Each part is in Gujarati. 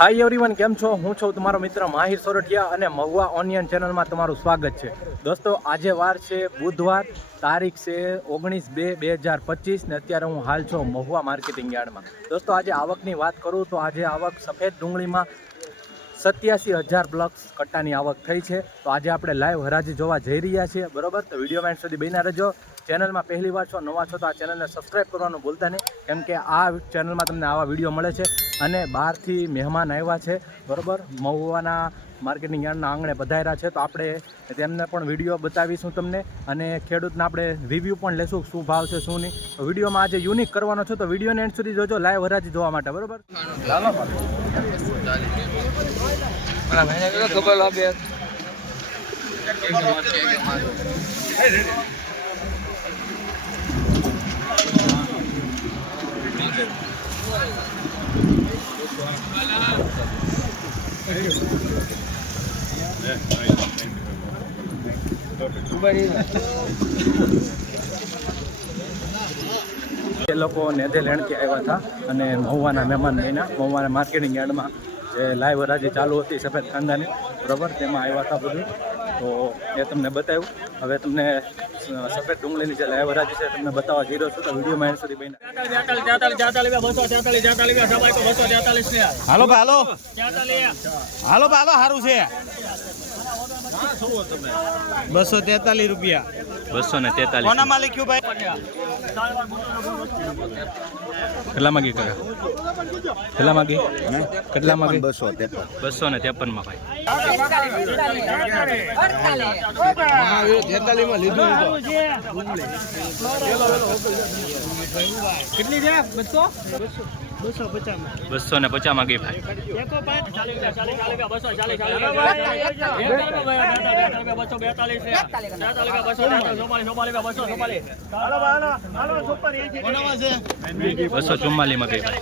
હાય એવરીવન કેમ છો? હું છું તમારો મિત્ર માહિર સોરઠિયા અને મહુવા ઓનિયન ચેનલમાં તમારું સ્વાગત છે. દોસ્તો, આજે વાર છે, બુધવાર, તારીખ છે ઓગણીસ બે બે હજાર પચીસ ને અત્યારે હું હાલ છું મહુવા માર્કેટિંગ યાર્ડમાં. દોસ્તો, આજે આવકની વાત કરું તો આજે આવક સફેદ ડુંગળીમાં સત્યાસી હજાર બ્લોક્સ કટ્ટાની આવક થઈ છે. તો આજે આપણે લાઈવ હરાજી જોવા જઈ રહ્યા છીએ, બરોબર? તો વીડિયો એન્ડ સુધી બન્યા રહેજો. ચેનલમાં પહેલી વાર છો, નવા છો, તો આ ચેનલને સબસ્ક્રાઈબ કરવાનું ભૂલતા નહીં. કેમ કે આ ચેનલમાં તમને આવા વીડિયો મળે છે. અને બહારથી મહેમાન આવ્યા છે. બરાબર? મહુવાના માર્કેટિંગ યાર્ડના આંગણે પધાર્યા છે. તો આપણે તેમને પણ વીડિયો બતાવીશું તમને અને ખેડૂતને આપણે રિવ્યૂ પણ લેશું શું ભાવ છે, શું નહીં. વિડીયોમાં આજે યુનિક કરવાનો છે. તો વિડીયોને એન્ડ સુધી જોજો લાઈવ હરાજી જોવા માટે. બરોબર. એ લોકો નેધરલેન્ડથી આવ્યા હતા અને મહુવાના મહેમાન બન્યા. મહુવાના માર્કેટિંગ યાર્ડમાં જે લાઈવ હરાજી ચાલુ હતી સફેદ કાંદાની બરોબર? તેમાં આવ્યા હતા બધું. તો એ તમને બતાવ્યું. હવે તમને સફેદ ડુંગળીની જે લાઈવ હરાજી છે તમને બતાવવા જઈ રહ્યો છું. તો વિડીયોમાં એન્ડ સુધી બન્યા. હાલો ભાઈ, હાલો. હાલો ભાઈ, હાલો સારું છે. બસો તેતાલીસ રૂપિયા. બસો ને તેતાલીસ. કોનામાં લખ્યું ભાઈ? કેટલા માંગી કાકા કેટલા માંગી? કેટલા માંગી? બસો બસો ને ત્રેપનમાં ભાઈ કેટલી છે? બસો બસો? બસો ને પચાસ માંગી ભાઈ બસો ચુમ્માલી માં ગઈ ભાઈ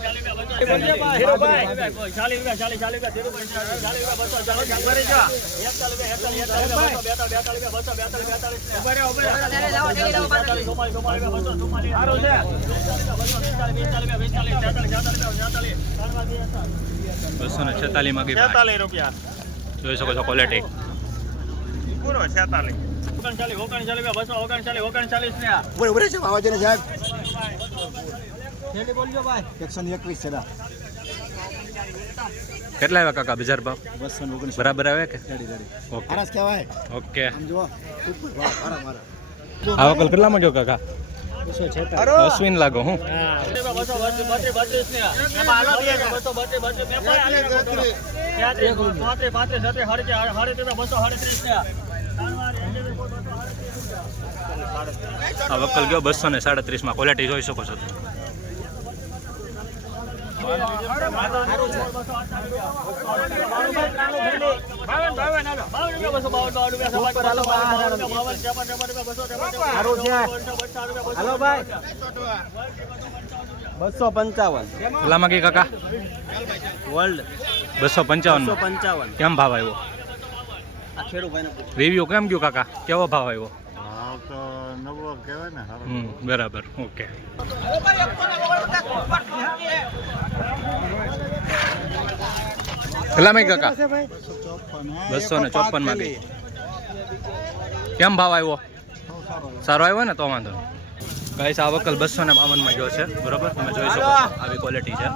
બસો ને છેતાલીસમાં છેતાલીસ રૂપિયા. જોઈ શકો છો ક્વોલિટી પૂરો છેતાલીસ. ઉભરે ઉભરે છે વાવાજોને સાહેબ એકસો ને એકવીસ છે કેટલા આવ્યા કાકા બજાર ભાવ? બસો ઓગણીસ બરાબર આવે કે? ઓકે. ઓકે. આમ જુઓ. સુપર વાહ મારા મારા આ વકલ કેટલામાં જો કાકા? અશ્વિન લાગો હું આ વકલ ગયો બસો ને સાડત્રીસમાં ક્વોલિટી જોઈ શકો છો બસો પંચાવન કેટલા માંગી કાકા વર્લ્ડ બસો પંચાવન. પંચાવન કેમ ભાવ આવ્યો? આ રિવ્યુ કેમ ગયું કાકા? કેવો ભાવ આવ્યો? ભાવ તો નવો કહેવાય ને હમ બરાબર ઓકે. માંગી કાકા. બસો ને ચોપનમાં ગઈ કેમ ભાવ આવ્યો? સારો આવ્યો. ને તો વાંધો ગાઈસ આ વકલ બસો ને બાવનમાં ગયો છે બરોબર? તમે જોઈ શકો આવી ક્વોલિટી છે.